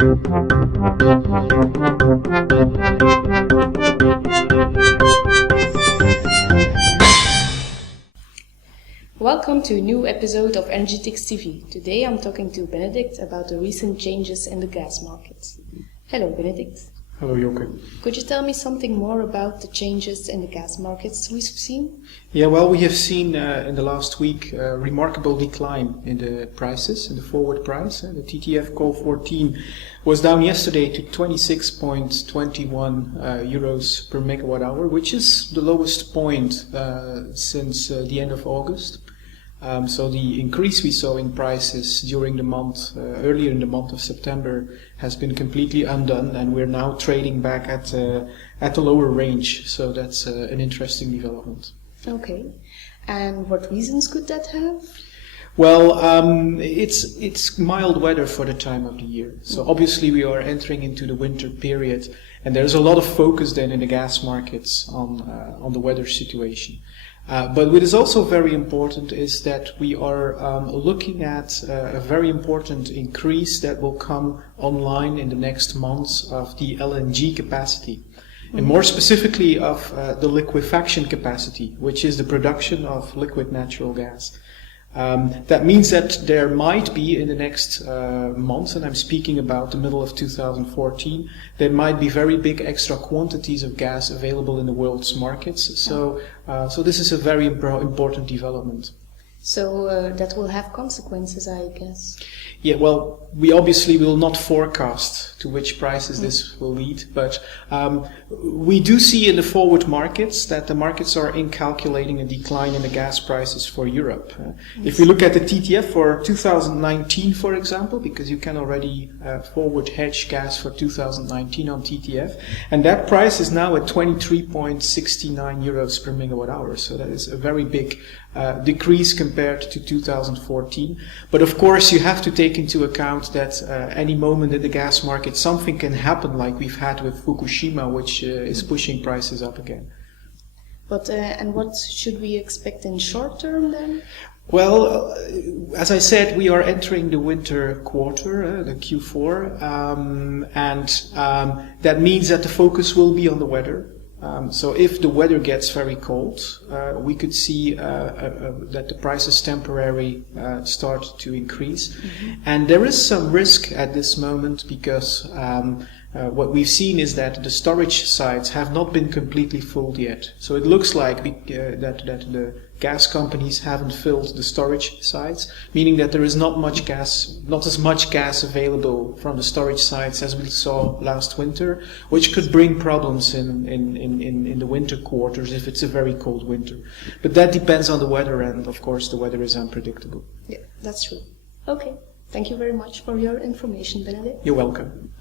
Welcome to a new episode of Energetics TV. Today I'm talking to Benedict about the recent changes in the gas market. Hello Benedict. Hello Joke. Could you tell me something more about the changes in the gas markets we've seen? Yeah, well, we have seen in the last week a remarkable decline in the prices, in the forward price. The TTF Call 14 was down yesterday to 26.21 euros per megawatt hour, which is the lowest point since the end of August. So the increase we saw in prices during the month, earlier in the month of September, has been completely undone, and we're now trading back at a lower range. So that's an interesting development. Okay, and what reasons could that have? Well, it's mild weather for the time of the year. So obviously we are entering into the winter period, and there's a lot of focus then in the gas markets on the weather situation. But what is also very important is that we are looking at a very important increase that will come online in the next months of the LNG capacity. And more specifically of the liquefaction capacity, which is the production of liquid natural gas. That means that there might be in the next months, and I'm speaking about the middle of 2014, there might be very big extra quantities of gas available in the world's markets. So this is a very important development. So that will have consequences, I guess. Yeah, well, we obviously will not forecast to which prices this will lead, but we do see in the forward markets that the markets are incalculating a decline in the gas prices for Europe. If we look at the TTF for 2019, for example, because you can already forward hedge gas for 2019 on TTF, and that price is now at 23.69 euros per megawatt hour, so that is a very big decrease compared to 2014. But of course you have to take into account that any moment in the gas market something can happen, like we've had with Fukushima, which is pushing prices up again. But and what should we expect in short term then? Well, as I said, we are entering the winter quarter, the Q4, and that means that the focus will be on the weather. So if the weather gets very cold, we could see that the prices temporarily start to increase. And there is some risk at this moment because what we've seen is that the storage sites have not been completely filled yet. So it looks like that the gas companies haven't filled the storage sites, meaning that there is not as much gas available from the storage sites as we saw last winter, which could bring problems in the winter quarters if it's a very cold winter. But that depends on the weather, and of course the weather is unpredictable. Yeah, that's true. Okay, thank you very much for your information, Benedict. You're welcome.